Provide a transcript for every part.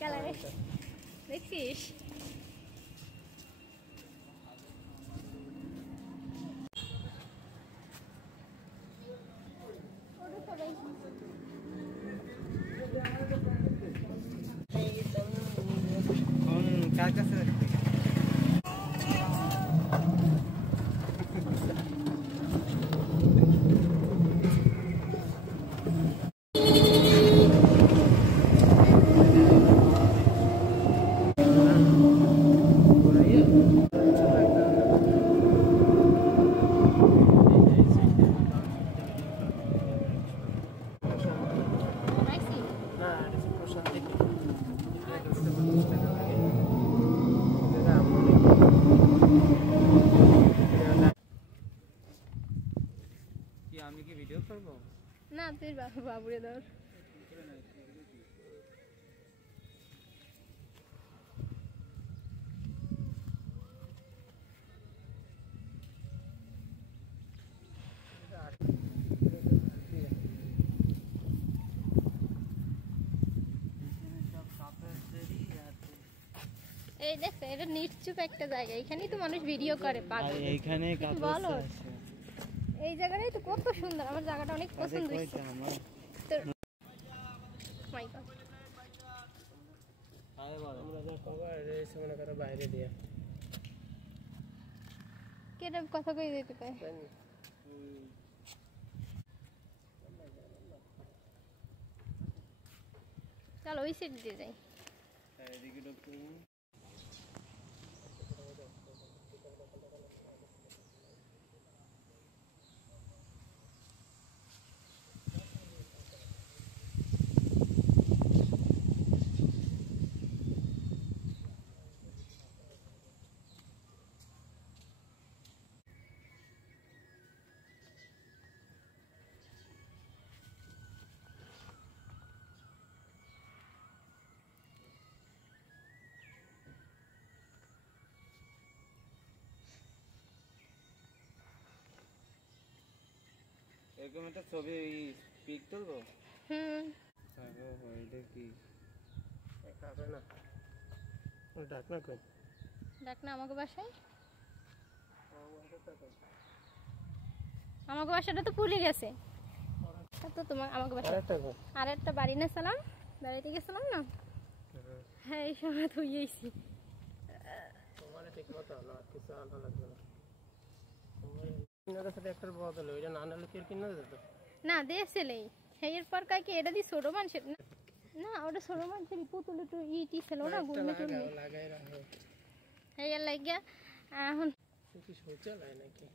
কালারে দেখছিস? কার কাছে আমি কি ভিডিও করব? না তুই বাবুরে ধর। এই দেখ এটা নিশ্চুপ একটা জায়গা, এখানেই তো মানুষ ভিডিও করে পাগল। এইখানে বলো এই জায়গাটাই তো কত সুন্দর, আমার জায়গাটা অনেক পছন্দ হয়েছে আমার। মাই গড আরে বল আমরা যা কভার রেস মনে করে বাইরে দিয়ে কেন কথা কই দিতে পারে। চল ওই সাইড দিয়ে যাই। এদিকে ডক্টর এরকম একটা ছবি পিক তুলবো। এটা কি কাটে না? ডাকনা কই? ডাকনা আমাকে বাসায়, আমাকে বাসাটা তো পুলে গেছে। তো তোমার আমাকে বাসায় আরেকটা বাড়ি না সালাম, বেড়াইতে গেছিলাম না? হ্যাঁ এই সময় তো ইয়েছি। তোমার ঠিক মতো না কিছু আনা লাগবে না। তোমার সাথে একটা বদল ওইটা না নালে কি কিনে দিত না দিয়েছিলেই এরপর কাকে এটা দি ছোট মানুষের না, না ওটা ছোট মানুষের পুতুল একটু ইটি ছিল না গুলমে টুলমে লাগাই রাখো। এই লাগিয়া এখন কি শৌচালয় নাকি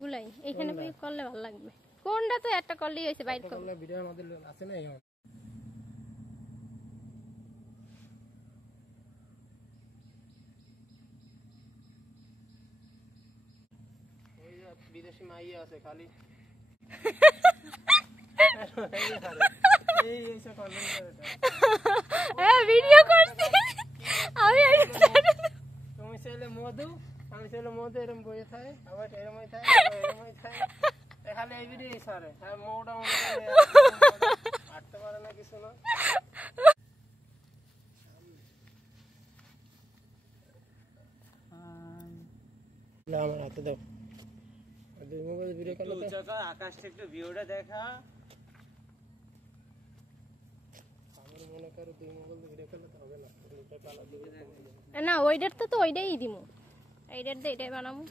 গুলাই এখানে বই করলে ভালো লাগবে। কোনটা তো একটা করলেই হয়েছে, বাইর করলে ভিডিও আমাদের আছে না এখন। ওই যে বিদেশি মাইয়া আছে খালি এই এসে কমেন্ট করে দাও। ভিডিও করছি আমি। তুমি চাইলে মধু, আমি চাইলে মধু এরকম বইয়ে থাকে, আবার এরমই থাকে, এরমই থাকে। এখানে এই ভিডিও সারে হ্যাঁ মোটা মোটা হাঁটতে পারে না কিছু না। আমার হাতে দাও দুই মোবাইল ভিডিও করলে আকাশটা একটু ভিউটা দেখা। আমার মনে করো দুই মোবাইল ভিডিও করলে তো হবে না, এটা কালা দিকে না ওইটার তো ওইটাই দিমু, এইটার দিয়ে এটাই বানাবো।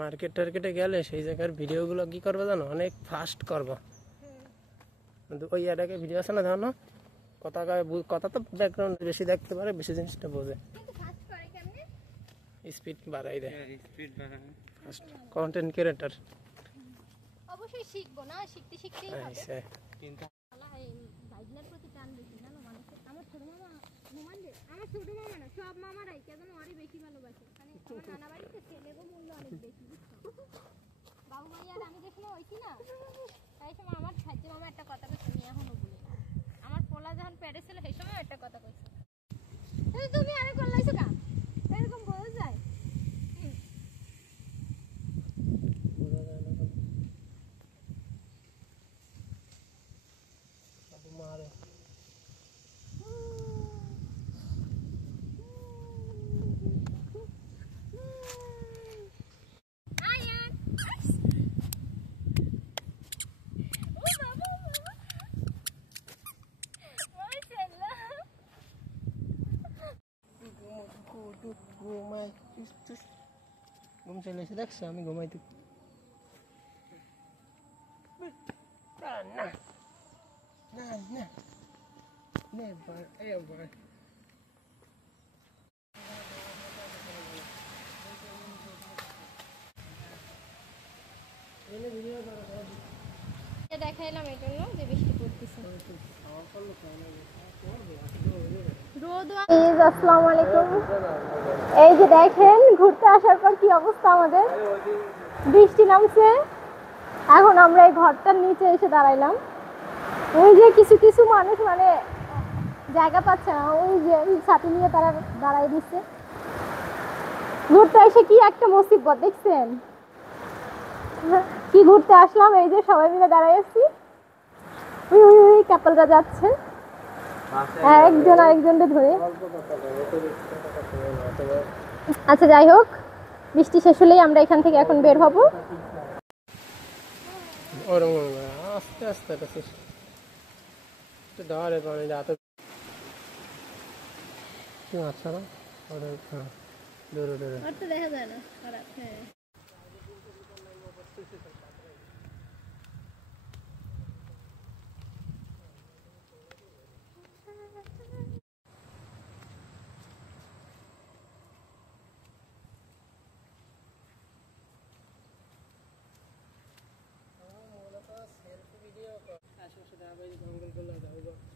মার্কেট টার্কেটে গেলে সেই জায়গার ভিডিওগুলো কি করবে জানো, অনেক ফাস্ট করবা। কিন্তু ওই এটাকে ভিডিও আছে না জানো, কথা তো ব্যাকগ্রাউন্ড বেশি দেখতে পারে, বেশি জিনিসটা বোঝে। স্পিড বাড়াই দেয়, স্পিড বাড়ায় ফাস্ট কন্টেন্ট ক্রিয়েটর। অবশ্যই শিখবো না, শিখতে শিখতেই হবে। কিন্তু বাইকনার প্রতি টান বেশি জানো মানুষের। আমার ছোট মামা আমার ছোট মামা না সব মামারাই কেন ওরই বেশি ভালোবাসে। মানে আমার নানা বাড়িতে ছেলেগো মূল্য অনেক বেশি। বাবু ভাই আর আমি যে সময় হইছি না তাই সময় আমার সাহায্য মামা একটা কথা কইছে, আমি এখনো বলি। আমার পোলা যখন পেটে ছিল সেই সময় একটা কথা কইছে, তুমি আরে করলাইছো কা এরকম বোঝা যায়। ঘুম চলে এসে দেখছো আমি ঘুমাইতে না না না never ever দেখাইলাম এই জন্য যে বৃষ্টি পড়তেছে। আসসালামু আলাইকুম। এই যে দেখেন ঘুরতে আসার পর কি অবস্থা আমাদের, বৃষ্টি নামছে। এখন আমরা এই ঘরটার নিচে এসে দাঁড়াইলাম। ওই যে কিছু কিছু মানুষ মানে জায়গা পাচ্ছে না, ওই যে ছাতি নিয়ে তারা দাঁড়াই দিচ্ছে। ঘুরতে এসে কি একটা মুসিবত দেখছেন, কি ঘুরতে আসলাম। এই যে সবাই মিলে দাঁড়াই আছি, কাপলরা যাচ্ছে একজন আরেকজনকে ধরে। আচ্ছা যাই হোক, বৃষ্টি শেষ হলেই আমরা এখান থেকে এখন বের হব। আস্তে আস্তে ধরে পানি রাতে কি আচ্ছা না দূরে দূরে দেখা যায় না।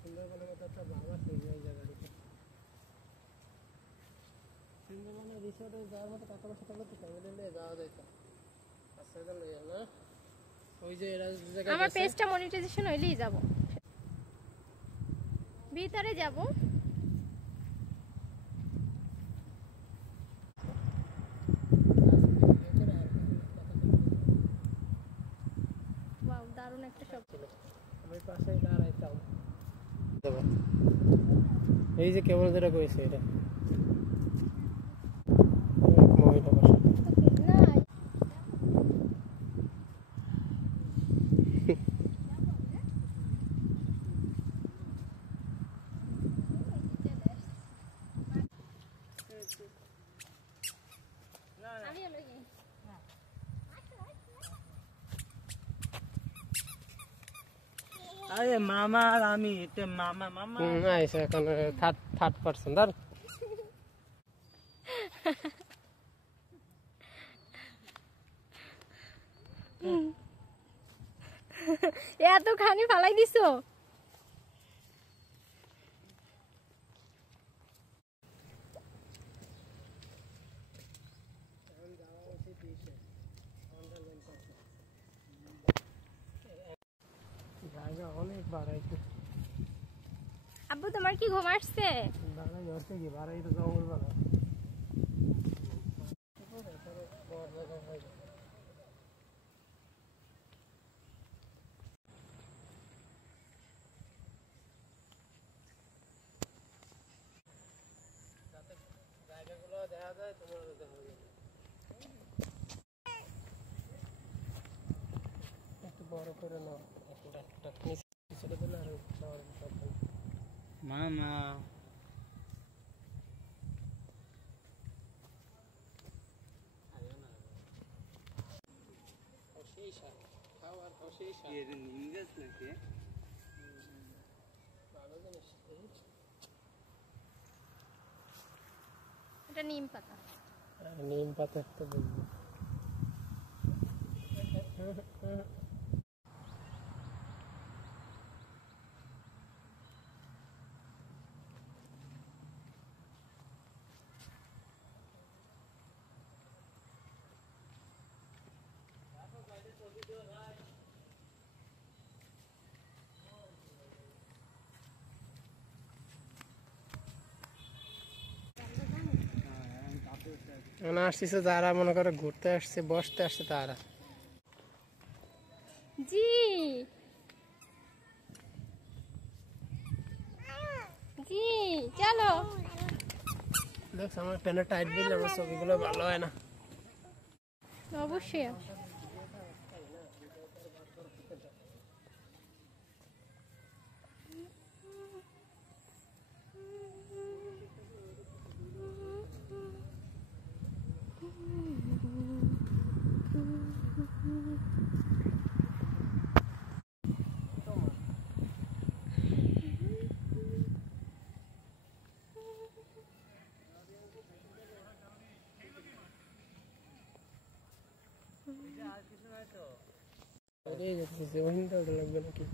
সুন্দরবনের মতো একটা ভাব আছে এই জায়গাটিতে। সুন্দরবনের রিসোর্টে যাওয়ার মতো টাকা পয়সা থাকলে তো ফ্যামিলি নিয়ে যাওয়া যেত। আচ্ছা না ওই যে এরা জায়গা আমার পেজটা মনিটাইজেশন হইলেই যাব, ভিতরে যাব। ওয়াও, দারুণ একটা শব্দ। আমি পাশেই দাঁড়াইতাম। এই যে কেবল যেটা কইছে এটা মহিলা ভাষা। আরে মামা আর আমি এটা মামা মামা আইসা এখন থার্ড পারসন ধর। এতখানি ফালাই দিছো। জায়গা অনেক বাড়াইছে। আব্বু তোমার কি ঘুম আসছে? বাড়াই হচ্ছে কি বাড়াই তো জঙ্গল বাড়া। জায়গাগুলো দেখা যায়, তোমার দেখা যায় একটু বড় করে নাও। ছেড়ে দিলে আর মামা খাওয়ার নিম গাছ নাকি ভালো জিনিস। এটা নিম পাতা। নিম পাতা তো বুঝবো। মানে আসছে যারা মনে করে ঘুরতে আসছে বসতে আসছে তারা। জি জি চলো। দেখ আমার প্যানে টাইট দিলে আমার ছবিগুলো ভালো হয় না। অবশ্যই এই যাচ্ছে হিন্দি ওটা লাগবে নাকি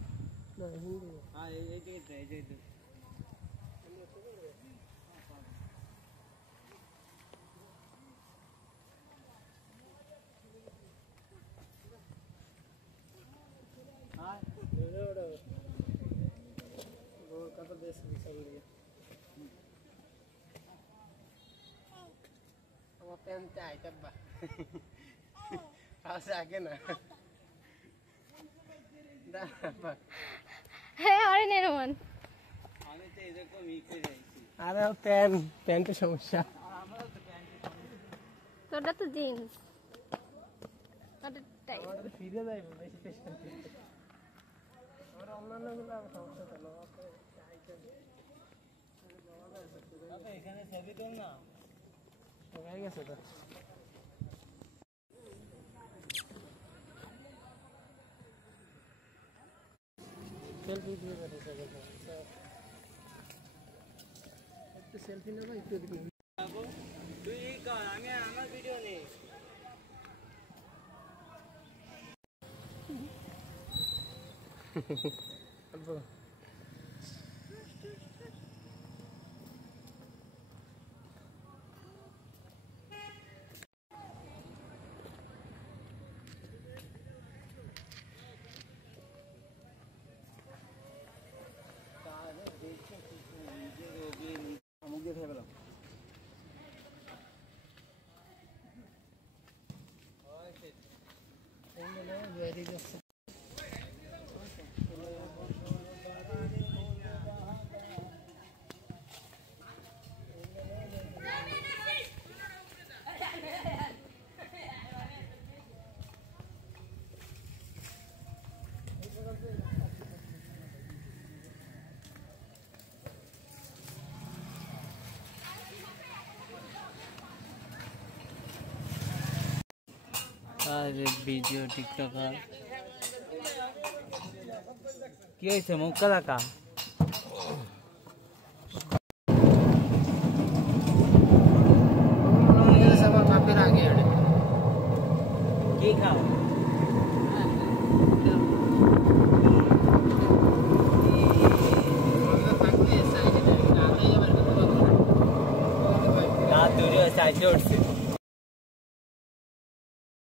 না হিন্দি হ্যাঁ এই যে आगे ना अरे नहीं रोमन আমি তো এরকম মিক্সে যাইছি আরে প্যান্টের সমস্যা তোটা তো জিন্স তোটা টাই আমাদের ফিরে যাইবো বেশি চেষ্টা করতে আমরা অন্যান্যগুলো সমস্যা তো না আপনি এখানে ছবি তোল না হয়ে গেছে তো সেলফি দিয়ে বেরিয়েছে একটু সেলফি নেবো একটু তুই কর আমি আমার ভিডিও নেই বেরিয়ে যাচ্ছে আরে ভিডিও টিকটকার কি হয়েছে মুখ কালাকা আমার বাপের আগে কি খাও দূরে সাইজে উঠছে